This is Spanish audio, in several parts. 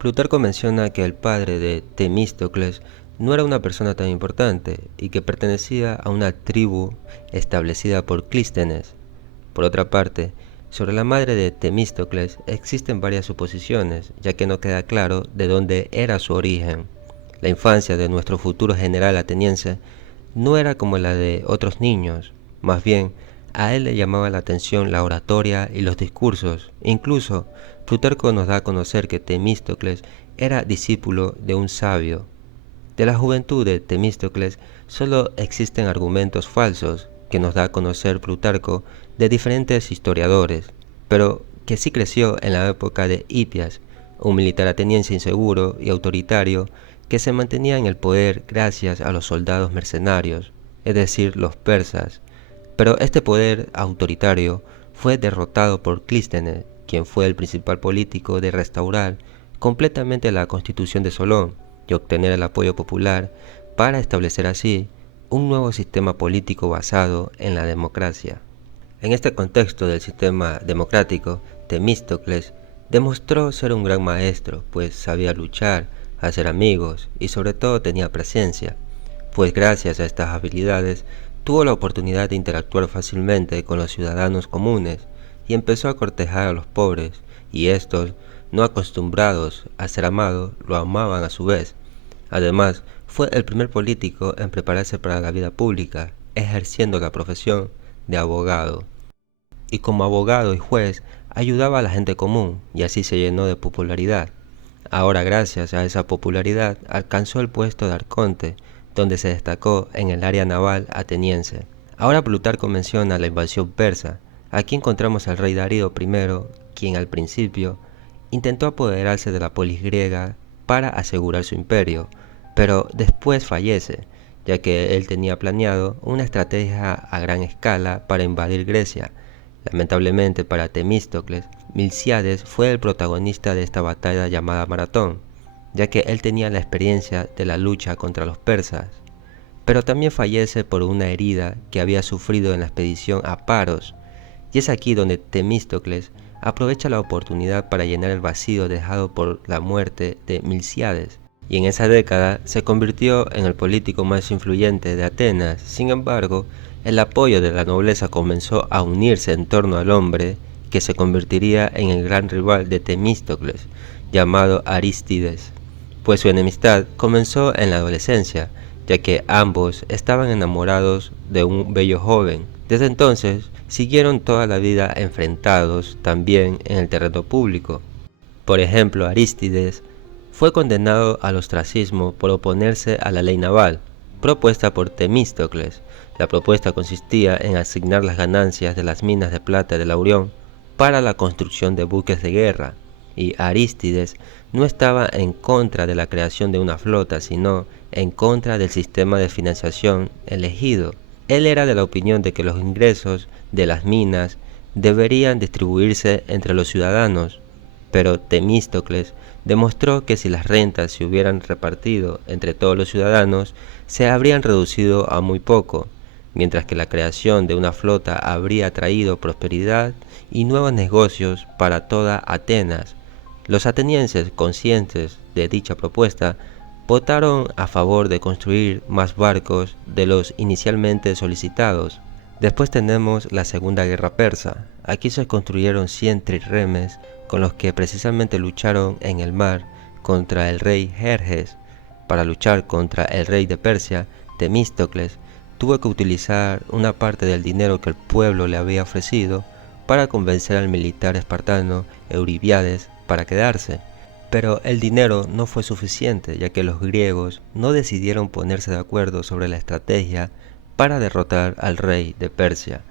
Plutarco menciona que el padre de Temístocles no era una persona tan importante y que pertenecía a una tribu establecida por Clístenes. Por otra parte, sobre la madre de Temístocles existen varias suposiciones, ya que no queda claro de dónde era su origen. La infancia de nuestro futuro general ateniense no era como la de otros niños, más bien a él le llamaba la atención la oratoria y los discursos. Incluso Plutarco nos da a conocer que Temístocles era discípulo de un sabio. De la juventud de Temístocles solo existen argumentos falsos que nos da a conocer Plutarco de diferentes historiadores, pero que sí creció en la época de Hipias, un militar ateniense inseguro y autoritario que se mantenía en el poder gracias a los soldados mercenarios, es decir, los persas. Pero este poder autoritario fue derrotado por Clístenes, quien fue el principal político de restaurar completamente la constitución de Solón y obtener el apoyo popular para establecer así un nuevo sistema político basado en la democracia. En este contexto del sistema democrático, Temístocles demostró ser un gran maestro, pues sabía luchar, hacer amigos y sobre todo tenía presencia, pues gracias a estas habilidades tuvo la oportunidad de interactuar fácilmente con los ciudadanos comunes y empezó a cortejar a los pobres, y estos, no acostumbrados a ser amados, lo amaban a su vez. Además, fue el primer político en prepararse para la vida pública, ejerciendo la profesión de abogado. Y como abogado y juez, ayudaba a la gente común, y así se llenó de popularidad. Ahora, gracias a esa popularidad, alcanzó el puesto de arconte, donde se destacó en el área naval ateniense. Ahora Plutarco menciona la invasión persa. Aquí encontramos al rey Darío I, quien al principio intentó apoderarse de la polis griega para asegurar su imperio, pero después fallece, ya que él tenía planeado una estrategia a gran escala para invadir Grecia. Lamentablemente para Temístocles, Milcíades fue el protagonista de esta batalla llamada Maratón, ya que él tenía la experiencia de la lucha contra los persas, pero también fallece por una herida que había sufrido en la expedición a Paros, y es aquí donde Temístocles aprovecha la oportunidad para llenar el vacío dejado por la muerte de Milcíades, y en esa década se convirtió en el político más influyente de Atenas. Sin embargo, el apoyo de la nobleza comenzó a unirse en torno al hombre que se convertiría en el gran rival de Temístocles, llamado Arístides, pues su enemistad comenzó en la adolescencia, ya que ambos estaban enamorados de un bello joven. Desde entonces, siguieron toda la vida enfrentados también en el terreno público. Por ejemplo, Arístides fue condenado al ostracismo por oponerse a la ley naval, propuesta por Temístocles. La propuesta consistía en asignar las ganancias de las minas de plata de Laurión para la construcción de buques de guerra, y Arístides no estaba en contra de la creación de una flota, sino en contra del sistema de financiación elegido. Él era de la opinión de que los ingresos de las minas deberían distribuirse entre los ciudadanos, pero Temístocles demostró que si las rentas se hubieran repartido entre todos los ciudadanos, se habrían reducido a muy poco, mientras que la creación de una flota habría traído prosperidad y nuevos negocios para toda Atenas. Los atenienses, conscientes de dicha propuesta, votaron a favor de construir más barcos de los inicialmente solicitados. Después tenemos la Segunda Guerra Persa. Aquí se construyeron 100 trirremes con los que precisamente lucharon en el mar contra el rey Jerjes. Para luchar contra el rey de Persia, Temístocles, tuvo que utilizar una parte del dinero que el pueblo le había ofrecido para convencer al militar espartano Euríbiades para quedarse. Pero el dinero no fue suficiente, ya que los griegos no decidieron ponerse de acuerdo sobre la estrategia para derrotar al rey de Persia.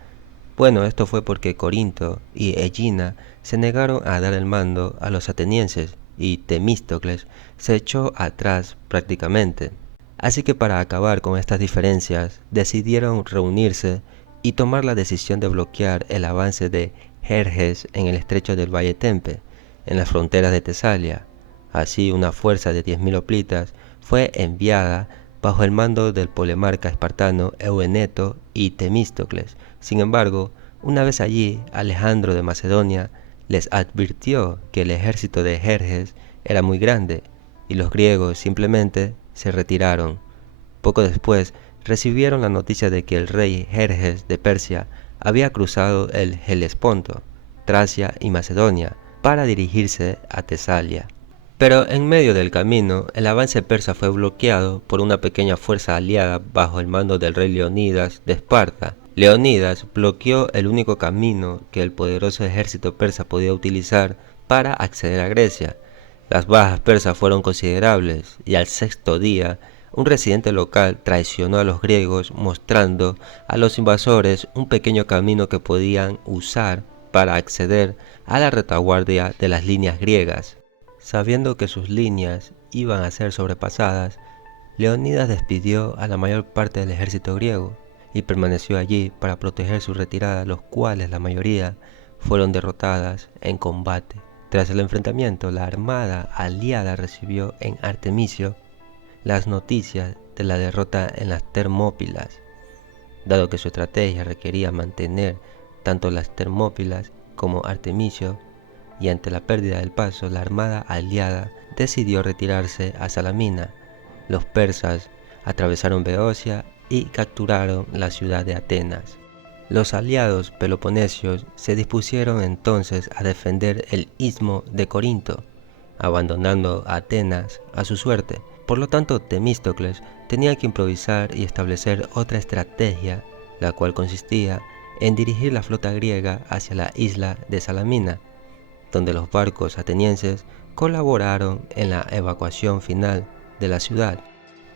Bueno, esto fue porque Corinto y Egina se negaron a dar el mando a los atenienses y Temístocles se echó atrás prácticamente. Así que para acabar con estas diferencias, decidieron reunirse y tomar la decisión de bloquear el avance de Jerjes en el estrecho del Valle Tempe, en las fronteras de Tesalia. Así, una fuerza de 10.000 hoplitas fue enviada bajo el mando del polemarca espartano Eueneto y Temístocles. Sin embargo, una vez allí, Alejandro de Macedonia les advirtió que el ejército de Jerjes era muy grande y los griegos simplemente se retiraron. Poco después recibieron la noticia de que el rey Jerjes de Persia había cruzado el Helesponto, Tracia y Macedonia para dirigirse a Tesalia. Pero en medio del camino, el avance persa fue bloqueado por una pequeña fuerza aliada bajo el mando del rey Leonidas de Esparta. Leonidas bloqueó el único camino que el poderoso ejército persa podía utilizar para acceder a Grecia. Las bajas persas fueron considerables y al sexto día, un residente local traicionó a los griegos mostrando a los invasores un pequeño camino que podían usar para acceder a la retaguardia de las líneas griegas. Sabiendo que sus líneas iban a ser sobrepasadas, Leonidas despidió a la mayor parte del ejército griego y permaneció allí para proteger su retirada, los cuales la mayoría fueron derrotadas en combate. Tras el enfrentamiento, la armada aliada recibió en Artemisio las noticias de la derrota en las Termópilas. Dado que su estrategia requería mantener tanto las Termópilas como Artemisio, y ante la pérdida del paso, la armada aliada decidió retirarse a Salamina. Los persas atravesaron Beocia y capturaron la ciudad de Atenas. Los aliados peloponesios se dispusieron entonces a defender el istmo de Corinto, abandonando a Atenas a su suerte. Por lo tanto, Temístocles tenía que improvisar y establecer otra estrategia, la cual consistía en dirigir la flota griega hacia la isla de Salamina, donde los barcos atenienses colaboraron en la evacuación final de la ciudad.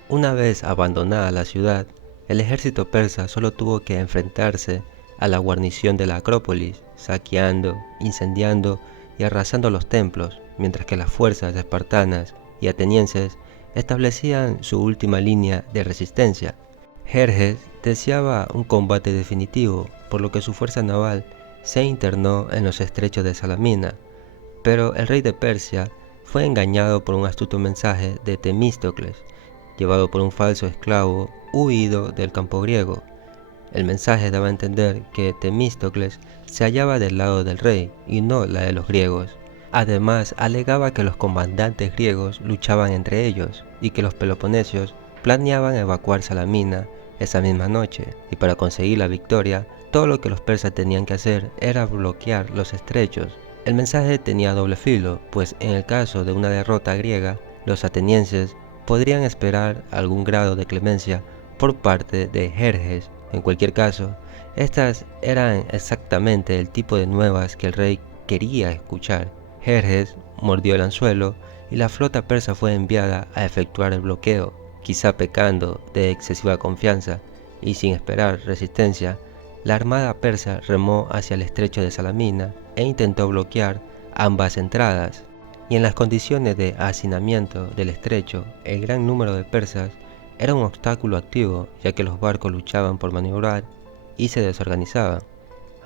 Una vez abandonada la ciudad, el ejército persa solo tuvo que enfrentarse a la guarnición de la Acrópolis, saqueando, incendiando y arrasando los templos, mientras que las fuerzas espartanas y atenienses establecían su última línea de resistencia. Jerjes deseaba un combate definitivo, por lo que su fuerza naval se internó en los estrechos de Salamina, pero el rey de Persia fue engañado por un astuto mensaje de Temístocles, llevado por un falso esclavo huido del campo griego. El mensaje daba a entender que Temístocles se hallaba del lado del rey y no la de los griegos. Además, alegaba que los comandantes griegos luchaban entre ellos y que los peloponesios planeaban evacuar Salamina esa misma noche, y para conseguir la victoria, todo lo que los persas tenían que hacer era bloquear los estrechos. El mensaje tenía doble filo, pues en el caso de una derrota griega, los atenienses podrían esperar algún grado de clemencia por parte de Jerjes. En cualquier caso, estas eran exactamente el tipo de nuevas que el rey quería escuchar. Jerjes mordió el anzuelo y la flota persa fue enviada a efectuar el bloqueo, quizá pecando de excesiva confianza y sin esperar resistencia. La armada persa remó hacia el estrecho de Salamina e intentó bloquear ambas entradas. Y en las condiciones de hacinamiento del estrecho, el gran número de persas era un obstáculo activo, ya que los barcos luchaban por maniobrar y se desorganizaban.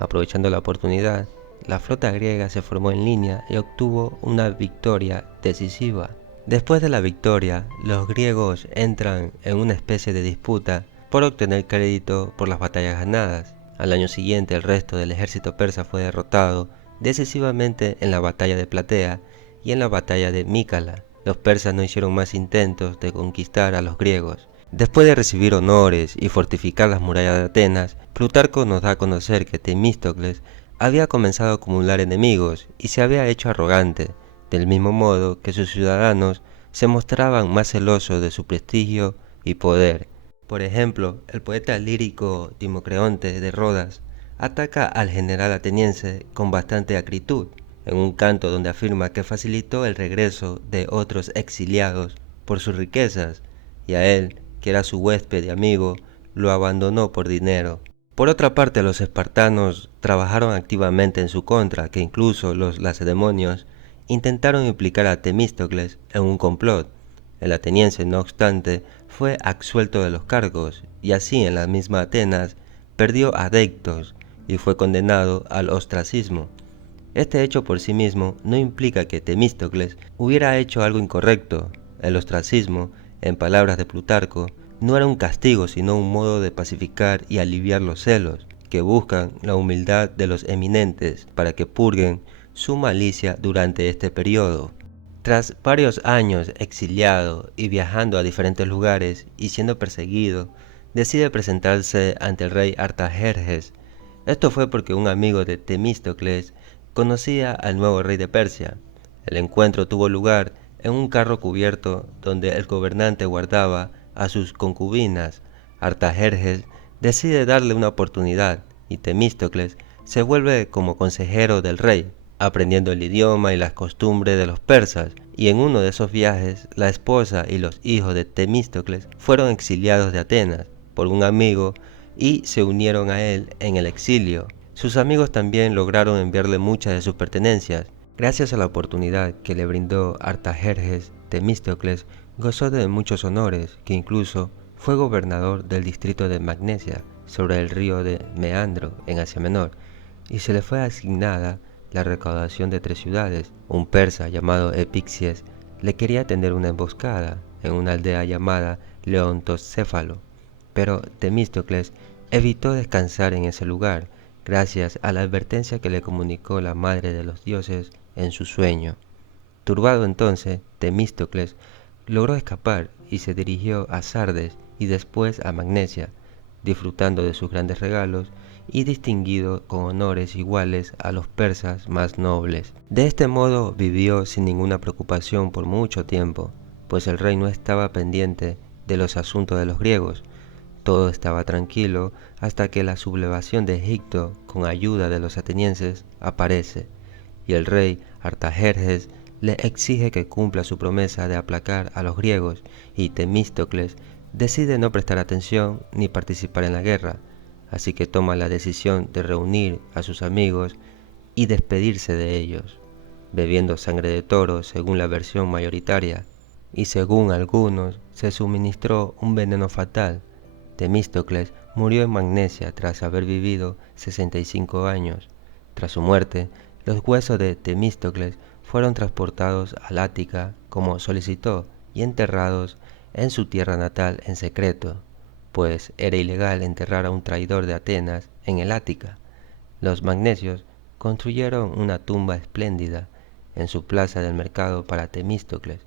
Aprovechando la oportunidad, la flota griega se formó en línea y obtuvo una victoria decisiva. Después de la victoria, los griegos entran en una especie de disputa por obtener crédito por las batallas ganadas. Al año siguiente, el resto del ejército persa fue derrotado decisivamente en la batalla de Platea y en la batalla de Mícala. Los persas no hicieron más intentos de conquistar a los griegos. Después de recibir honores y fortificar las murallas de Atenas, Plutarco nos da a conocer que Temístocles había comenzado a acumular enemigos y se había hecho arrogante, del mismo modo que sus ciudadanos se mostraban más celosos de su prestigio y poder. Por ejemplo, el poeta lírico Timocreonte de Rodas ataca al general ateniense con bastante acritud, en un canto donde afirma que facilitó el regreso de otros exiliados por sus riquezas, y a él, que era su huésped y amigo, lo abandonó por dinero. Por otra parte, los espartanos trabajaron activamente en su contra, que incluso los lacedemonios intentaron implicar a Temístocles en un complot. El ateniense, no obstante, fue absuelto de los cargos, y así en la misma Atenas perdió adeptos y fue condenado al ostracismo. Este hecho por sí mismo no implica que Temístocles hubiera hecho algo incorrecto. El ostracismo, en palabras de Plutarco, no era un castigo sino un modo de pacificar y aliviar los celos, que buscan la humildad de los eminentes para que purguen su malicia durante este periodo. Tras varios años exiliado y viajando a diferentes lugares y siendo perseguido, decide presentarse ante el rey Artajerjes. Esto fue porque un amigo de Temístocles conocía al nuevo rey de Persia. El encuentro tuvo lugar en un carro cubierto donde el gobernante guardaba a sus concubinas. Artajerjes decide darle una oportunidad y Temístocles se vuelve como consejero del rey, aprendiendo el idioma y las costumbres de los persas, y en uno de esos viajes la esposa y los hijos de Temístocles fueron exiliados de Atenas por un amigo y se unieron a él en el exilio. Sus amigos también lograron enviarle muchas de sus pertenencias. Gracias a la oportunidad que le brindó Artajerjes, Temístocles gozó de muchos honores, que incluso fue gobernador del distrito de Magnesia, sobre el río de Meandro, en Asia Menor, y se le fue asignada la recaudación de 3 ciudades. Un persa llamado Epixies le quería tender una emboscada en una aldea llamada Leontocéfalo, pero Temístocles evitó descansar en ese lugar, gracias a la advertencia que le comunicó la madre de los dioses en su sueño. Turbado entonces, Temístocles logró escapar y se dirigió a Sardes y después a Magnesia, disfrutando de sus grandes regalos y distinguido con honores iguales a los persas más nobles. De este modo vivió sin ninguna preocupación por mucho tiempo, pues el rey no estaba pendiente de los asuntos de los griegos. Todo estaba tranquilo hasta que la sublevación de Egipto, con ayuda de los atenienses, aparece, y el rey Artajerjes le exige que cumpla su promesa de aplacar a los griegos, y Temístocles decide no prestar atención ni participar en la guerra, así que toma la decisión de reunir a sus amigos y despedirse de ellos, bebiendo sangre de toro según la versión mayoritaria, y según algunos se suministró un veneno fatal. Temístocles murió en Magnesia tras haber vivido 65 años. Tras su muerte, los huesos de Temístocles fueron transportados al Ática como solicitó y enterrados en su tierra natal en secreto, pues era ilegal enterrar a un traidor de Atenas en el Ática. Los magnesios construyeron una tumba espléndida en su plaza del mercado para Temístocles,